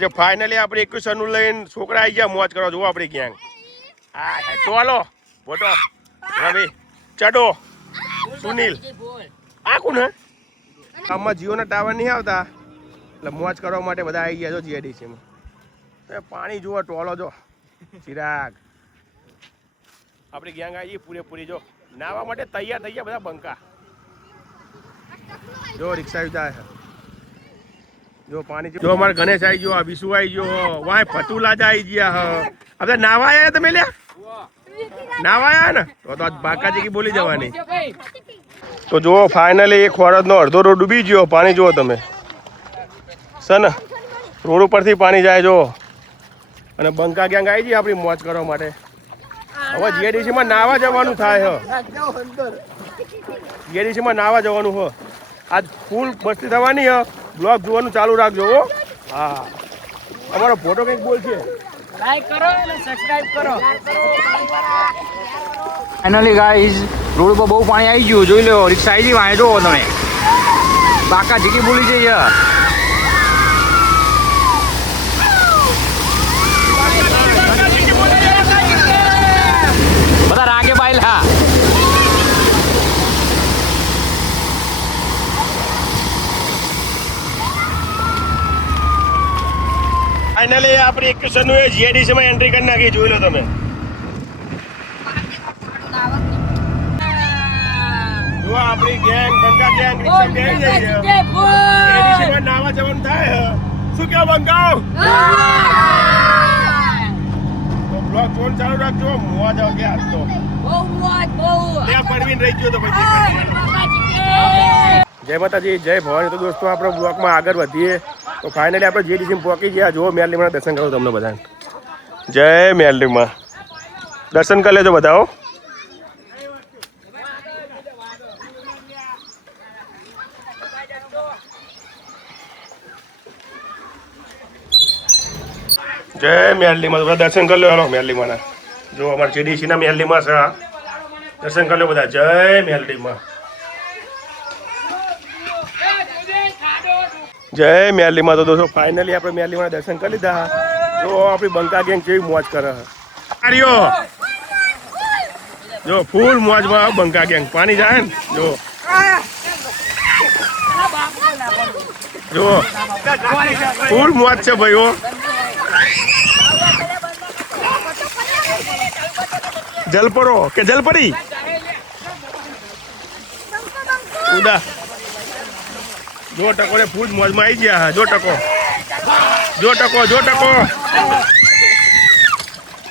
જે ફાઇનલી આપણે 21 નું લઈને છોકરા આવી ગયા મોજ કરવા. જુઓ આપણી ગેંગ. હા તો હાલો ફોટો રવિ ચડો સુનિલ આ કોણ હે? આમાં જીઓના ટાવર નહીં આવતા એટલે મોજ કરવા માટે બધા આવી ગયા છો જીઆઈડીસીમાં. પાણી જુઓ ટોલો જો ચિરાગ આપણી ગેંગ આવી ગઈ પૂરેપૂરી. જો નાવા માટે તૈયાર થઈ ગયા બધા બંકા. જો રિક્ષા જાય છે. જો પાણી જો અમારે ગણેશ આવી ગયો, વિશુ આવી ગયો, વાય ફતુલાજ આવી ગયા. હવે નાવા આવ્યા તમે લ્યા નાવા આવ્યા ને તો આજ બાકાજી કી બોલી જવાની. તો જુઓ ફાઇનલી એક ખોરડનો અડધો રોડ ડૂબી ગયો. પાણી જુઓ તમે સન રોડ ઉપરથી પાણી જાય જો. અને બંકા ગેંગ આવી ગઈ આપણી મોજ કરવા માટે. હવે જીઆઈડીસીમાં નાવા જવાનું થાય હ. જીઆઈડીસીમાં નાવા જવાનું હ. આજ ફૂલ મસ્તી થવાની હ. બ્લોગ જોવાનું ચાલુ રાખજો. હા અમારો ફોટો કંઈક બોલ છે. લાઈક કરો અને સબસ્ક્રાઇબ કરો. ફાઇનલી ગાઈઝ રોડ પર બહુ પાણી આવી ગયું. જોઈ લો રિક્ષા આવી ગઈ વાંહે જો તમે. બાકા જીકી બોલી જઈએ. બધા રાગે બાયલા. ફાઇનલી આપણે 21 નું જીઆઈડીસીમાં એન્ટ્રી કરી નાખી. જોઈ લો તમે. જો આપણી ગેંગ બંકા ગેંગ રિક્ષા બેહી જઈ છે. જીઆઈડીસીમાં નાવા જવાનું થાય. શું કેવું બંકાઓ? તો બ્લોગ ફોન ચાલુ રાખજો. મોજ આવશે આજ તો. બહુ મોજ બહુ. ત્યાં પરવીન રહી ગયો તો પછી. જય માતાજી જય ભવાની. તો દોસ્તો આપણે બ્લોગમાં આગળ વધીએ. તો ફાઇનલી આપણે જીઆઈડીસીમાં પહોંચી ગયા. જુઓ મેરલીમાં દર્શન કરો તમને બધાને. જય મેરલીમાં દર્શન કરી લેજો બધા. જય મેરલીમાં બધા દર્શન કરી લો. હાલો મેરલીમાં જો અમારા જીઆઈડીસીના મેરલીમાં છે. દર્શન કરી લો બધા. જય મેરલીમાં જય મેરલીમાં. તો દોસ્તો ફાઇનલી આપણે મેરલીમાં દર્શન કરી લીધા. જો આપણી બંકા ગેંગ કેવી મોજ કરે. જો ફૂલ મોજમાં બંકા ગેંગ. પાણી જાય ને જો ફૂલ મોજ છે ભાઈઓ. જલપરો કે જલપરી ઉદા જો ટકો ને ફૂલ મોજમાં આવી ગયા. જો ટકો જો ટકો જો ટકો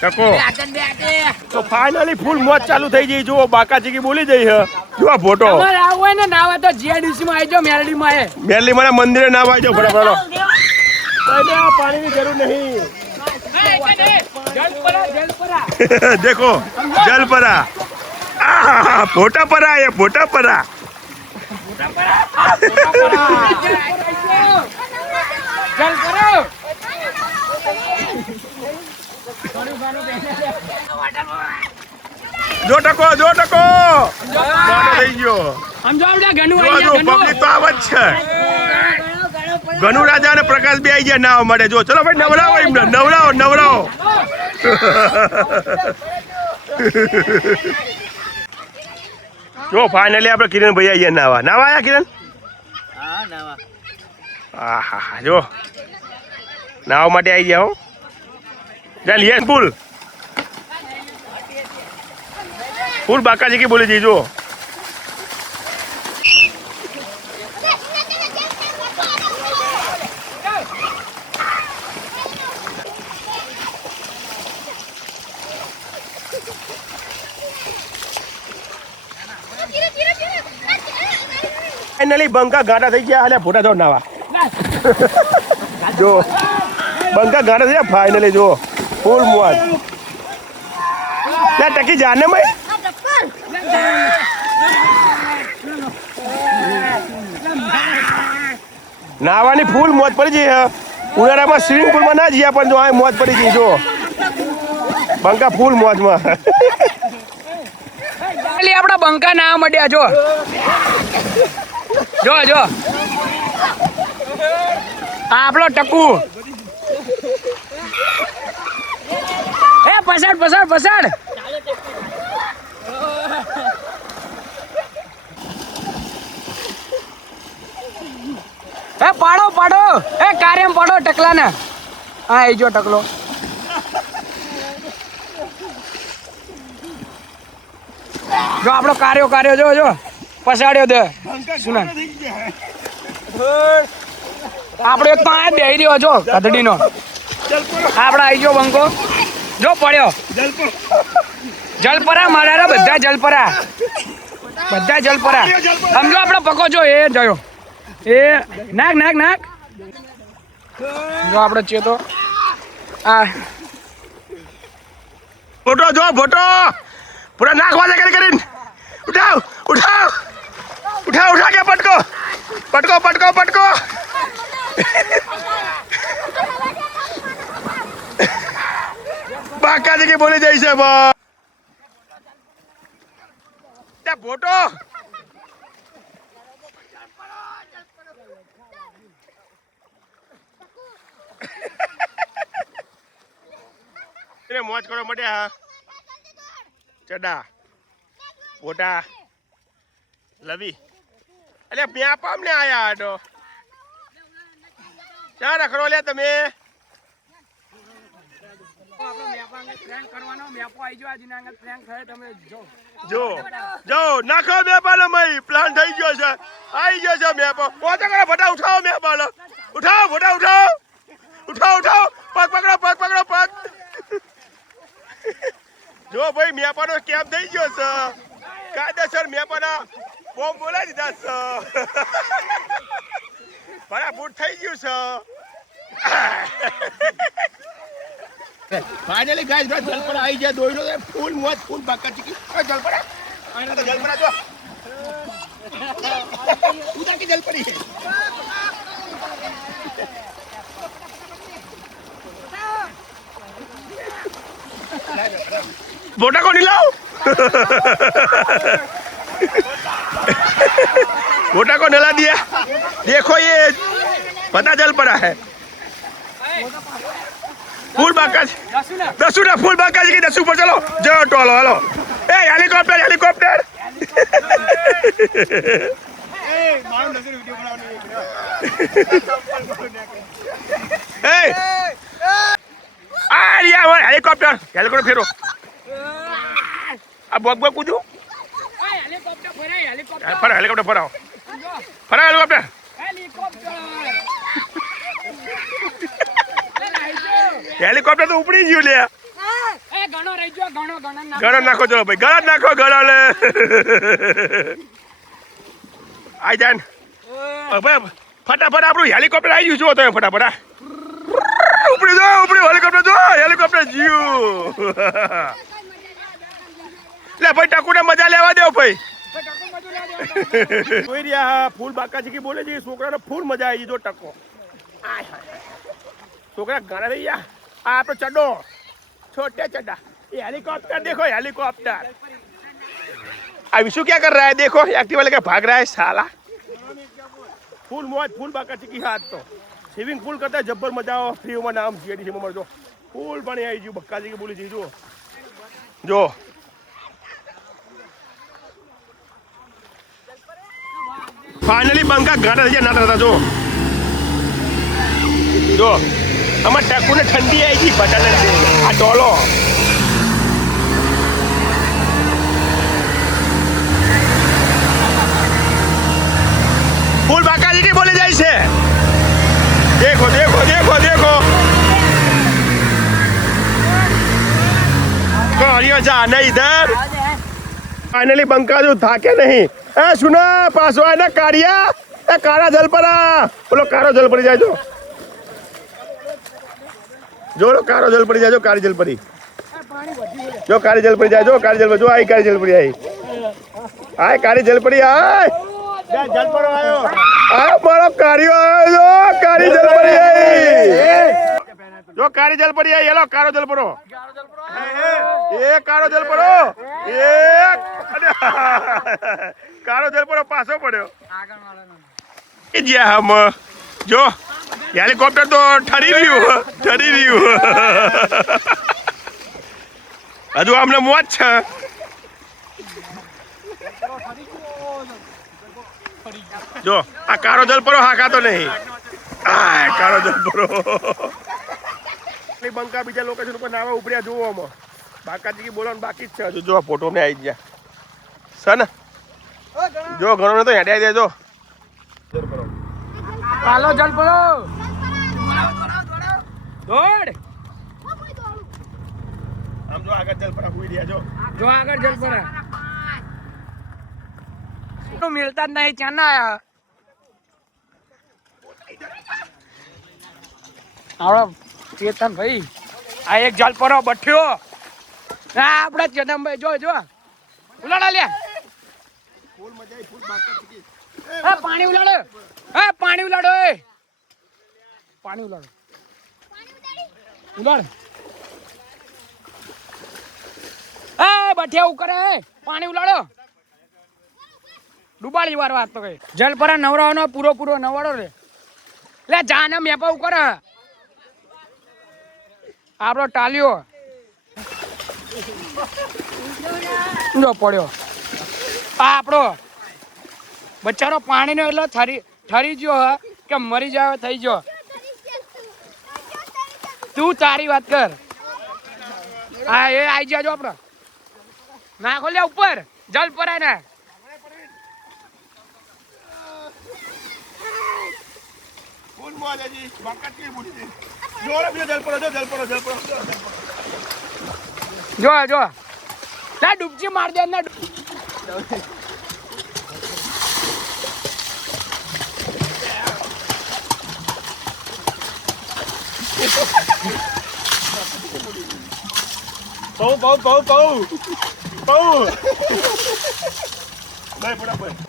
ટકો. તો ફાઇનલી ફૂલ મોજ ચાલુ થઈ ગઈ. જો બાકાજી કી બોલી જઈ છે. જો આ ફોટો આવું હોય ને નાવા તો જીઆઈડીસીમાં આવી જાઓ. મેરડીમાં મેરલીમાં મંદિરે નાવા આવી જાઓ ફટાફટ. પાણીની જરૂર નહીં. देखो जल परा. फोटा परा ये फोटा परा. જલ કરો. જો ટકો જો ટકો થઈ ગયો. પબ્લિક તો આવ જ છે. ગનુ રાજા અને પ્રકાશ બે આવી ગયા નાવા માટે. જો ચલો ભાઈ નવરાવો એમને નવરાવો નવરાવો. જો ફાઇનલી આપણે કિરણ ભાઈ આવી ગયા નાવા. નાવા આવ્યા કિરણ? હા હા જો નાવા માટે આવી ગયા. હો ચાલ યસ ફૂલ ફૂલ બાકાજી કી બોલી જઈ. જો ફાઇનલી બંકા ગાંડા થઈ ગયા. હાલે ફોટા જો નાવા. જો બંકા ગાંડા થઈ ગયા ફાઇનલી. જો ફૂલ મોજ. ત્યાં ટકી જાને મેં નાવાની ફૂલ મોજ પડી ગઈ. ઉનાળામાં સ્વિમિંગ પુલમાં ના જઈએ પણ જો આ મોજ પડી ગઈ. જો બંકા ફૂલ મોજમાં. આપડા બંકા ના મળ્યા. જો જો જો આપણો ટકુ પસાડ પસાડ પસાડ. એ પાડો પાડો, એ કાર્યમ પાડો ટકલાને. હા એ જો ટકલો. જો આપણો કાર્યો જો જો પસાડ્યો દે સુના. આપણો એક તો આ બેહી રહ્યો જો કધડીનો. આપણે આવી ગયો બંકો જો પડ્યો. જલપરા મારા બધા જલપરા સમજો આપણો પકો જો એ જોયો એ નાક નાક નાક જો આપણો ચેતો આ ફોટો જો ફોટો પૂરા નાખવા દે કરીને ઉઠાવ કે પટકો બાકા જગ્યાએ બોલી જાય છે ફોટો મોજ કરો મળ્યા ચડા મોટા લવી અરે મ્યાપા અમને આયા આડો ક્યાં રખડો લે તમે જો નાખો મેપાલો મય પ્લાન થઈ ગયો છે આવી ગયો છે મેપો પોતે કરો ફટા ઉઠાવો મેપાલો ઉઠાવો ફટા ઉઠાવો પગ પકડો પગ જો ભાઈ મેપાનો કેમ થઈ ગયો છે કાયદેસર મેપાના બોમ્બ બોલાવી દીધા છે ફટાફટ થઈ ગયું છે ફાઇનલી ગાઈસ બસ જલપરા આવી ગયા દોઈનો ફૂલ મોજ ફૂલ બાકા ચીકી જલપરા આના તો જલપરા જો ઉધર की જલપરી है बोटा को नहीं लाओ बोटा को नला दिया देखो ये पता चल पड़ा है फूल बाका दसू ना फूल बाका जी की दसू पर चलो जो टोलो हेलो ए हेलीकॉप्टर हेलीकॉप्टर फेरो अब बग कूदू फरा हेलीकॉप्टर फराओ हेलीकॉप्टर हेलीकॉप्टर तो उपड़ी गયું લે ગણો રહી ગયો ગણો નાખો ચલો ભાઈ ગણો નાખો ગણો લે આઈ જાન હવે ફટાફટ આપણું હેલિકોપ્ટર આવી ગયું જો તમે ફટાફટ ઉપડી હેલિકોપ્ટર જીયું લે ભાઈ ટકુને મજા લેવા દેવ ભાઈ જોઈ રહ્યા ફૂલ બાકાજી કી બોલે છે છોકરાને ફૂલ મજા આવી જો ટકો છોકરા ઘણા રહી ગયા આ આપણો ચડ્ડો छोटे चड्डा ये हेलीकॉप्टर देखो हेलीकॉप्टर अब विशु क्या कर रहा है देखो एक्टिवा लेकर भाग रहा है साला फुल मौज फुल बाका चिकी हाथ तो स्विमिंग पूल करता है जब्बर मजा आओ फ्री में नाम जीएडीसी में मर जो फुल पानी आई जो बक्का जी की बोली जी जो फाइनली बंका गाना नाटा था जो અમાર ટકુને ઠંડી આવી ગઈ બટાને આ ડોલો ફૂલ બાકાજી की બોલે જાય છે देखो करियो जाना इधर फाइनली बंका जो था के नहीं ए सुना पासो है ना कारिया ए कारा जल पड़ा बोलो कारो जल पड़ी जाए जो कारो जल पड़ी जाए जो कारी जल पड़ी जो कारी जल पड़ी जाए जो कारी जल जो आई कारी जल पड़ी आई आए कारी जल पड़ी आए जल पर आयो आए बड़ो कारियो आयो जो कारी जल पड़ी आई जो कारी जल पड़ी आई हेलो कारो जल पड़ो ये कारो जल पड़ो ये कारो जल पड़ो पासो पड़ो हम जो हेलीकॉप्टर तो ठरी रही હજુ અમને મોજ છે. જો આ કાળો જલપરો હાકાતો નહીં. આ કાળો જલપરો બંકા બીજા લોકેશન ઉપર નાવા ઉપડ્યા જોવો આમાં. બાકાજી બોલવાનું બાકી જ છે હજુ. જો ફોટો મેં આવી ગયા છે ને. જો ઘણો ને તો હેડ્યા દેજો. હાલો જલ પડો દોડ. આમ જો આગળ જલપરા હુઈ રહ્યા. જો આગળ જલ પડે મિલતા જ નહીં. ક્યાં ના આયા ચેતન ભાઈ. આ એક જલ પડો બઠ્યો. ના આપડે ચેતનભાઈ જો જો ઉલાડા લે. પાણી ઉલાડો. પાણી ઉલાડો. પાણી ઉલાડો. ઉલાડ. બઠિયા કરે. પાણી ઉલાડો. ડુબાડી વાર વાત તો કઈ. જલપરા નવરાવાનો પૂરો પૂરો નવાડો રે. લે જાને મેપા ઉપર આપણો ટાલ્યો જો પડ્યો. આ આપણો બચારો પાણીનો એટલો ઠરી ગયો કે મરી જાય થઈ ગયો. તું તારી વાત કર. હા એ આઈ જાજો આપડે. નાખો લે ઉપર જલ પરાય ને. જો જો ના ડૂબકી માર દે ના.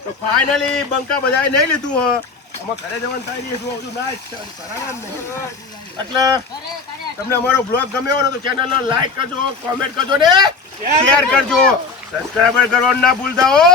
તો ફાઇનલી બંકા બધાએ નહીં લીધું હ. આમાં ઘરે જવાનું થાય નહીં. બધું ના એટલે તમને અમારો બ્લોગ ગમ્યો હોય ને તો ચેનલને લાઈક કરજો, કોમેન્ટ કરજો ને શેર કરજો. સબસ્ક્રાઈબર કરવાનું ના ભૂલતા હો.